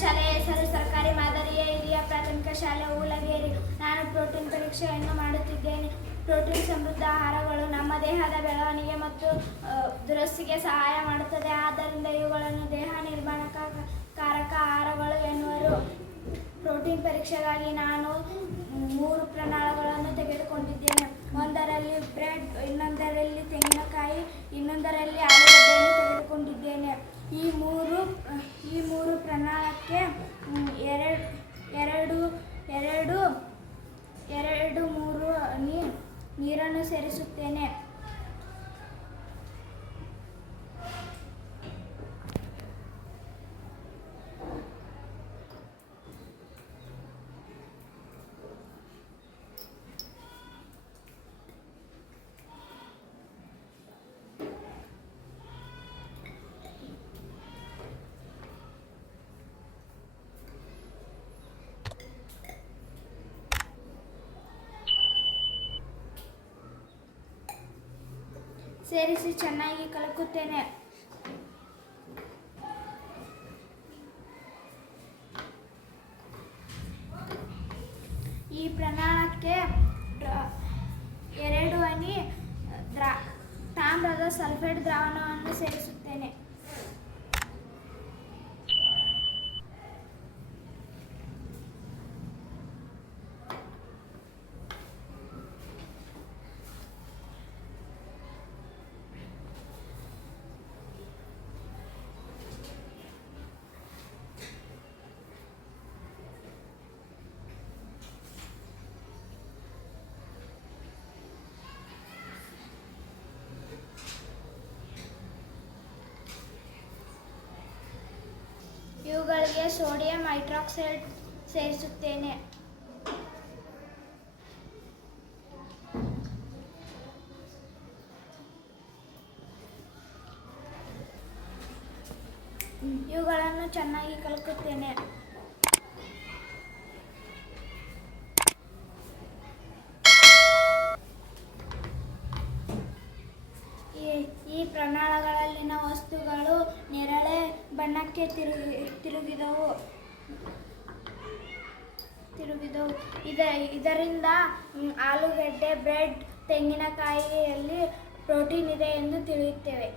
ಶಾಲೆಯ ಹೆಸರು ಸರ್ಕಾರಿ ಮಾದರಿಯ ಹಿರಿಯ ಪ್ರಾಥಮಿಕ ಶಾಲೆ ಊಲಗೇರಿ. ನಾನು ಪ್ರೋಟೀನ್ ಪರೀಕ್ಷೆಯನ್ನು ಮಾಡುತ್ತಿದ್ದೇನೆ. ಪ್ರೋಟೀನ್ ಸಮೃದ್ಧ ಆಹಾರಗಳು ನಮ್ಮ ದೇಹದ ಬೆಳವಣಿಗೆ ಮತ್ತು ದುರಸ್ತಿಗೆ ಸಹಾಯ ಮಾಡುತ್ತದೆ. ಆದ್ದರಿಂದ ಇವುಗಳನ್ನು ದೇಹ ನಿರ್ಮಾಣಕಾರಕ ಆಹಾರಗಳು ಎನ್ನುವರು. ಪ್ರೋಟೀನ್ ಪರೀಕ್ಷೆಗಾಗಿ ನಾನು 3 ಪ್ರಣಾಳಗಳನ್ನು ತೆಗೆದುಕೊಂಡಿದ್ದೇನೆ. ಒಂದರಲ್ಲಿ ಬ್ರೆಡ್, ಇನ್ನೊಂದರಲ್ಲಿ ತೆಂಗಿನಕಾಯಿ, ಇನ್ನೊಂದರಲ್ಲಿ ಆಲೂಗಡ್ಡೆಯನ್ನು ತೆಗೆದುಕೊಂಡಿದ್ದೇನೆ. ಈ ಮೂರು ಪ್ರಣಾಳಕ್ಕೆ 2-3 ನೀರನ್ನು ಸೇರಿಸುತ್ತೇನೆ. ಸೇರಿಸಿ ಚೆನ್ನಾಗಿ ಕಲಕುತ್ತೇನೆ. ಈ ಪ್ರಣಾಳಕ್ಕೆ 2 ಹನಿ ತಾಮ್ರದ ಸಲ್ಫೇಟ್ ದ್ರಾವಣವನ್ನು ಸೇರಿಸುತ್ತೇನೆ. ಇವುಗಳಿಗೆ ಸೋಡಿಯಂ ಹೈಡ್ರಾಕ್ಸೈಡ್ ಸೇರಿಸುತ್ತೇನೆ. ಇವುಗಳನ್ನು ಚೆನ್ನಾಗಿ ಕಲಕುತ್ತೇನೆ. ಈ ಪ್ರಣಾಳಗಳಲ್ಲಿನ ವಸ್ತುಗಳು ನೇರಳೆ ಬಣ್ಣಕ್ಕೆ ತಿರುಗಿದವು. ಇದರಿಂದ ಆಲೂಗಡ್ಡೆ, ಬ್ರೆಡ್, ತೆಂಗಿನಕಾಯಿಯಲ್ಲಿ ಪ್ರೋಟೀನ್ ಇದೆ ಎಂದು ತಿಳಿಯುತ್ತೇವೆ.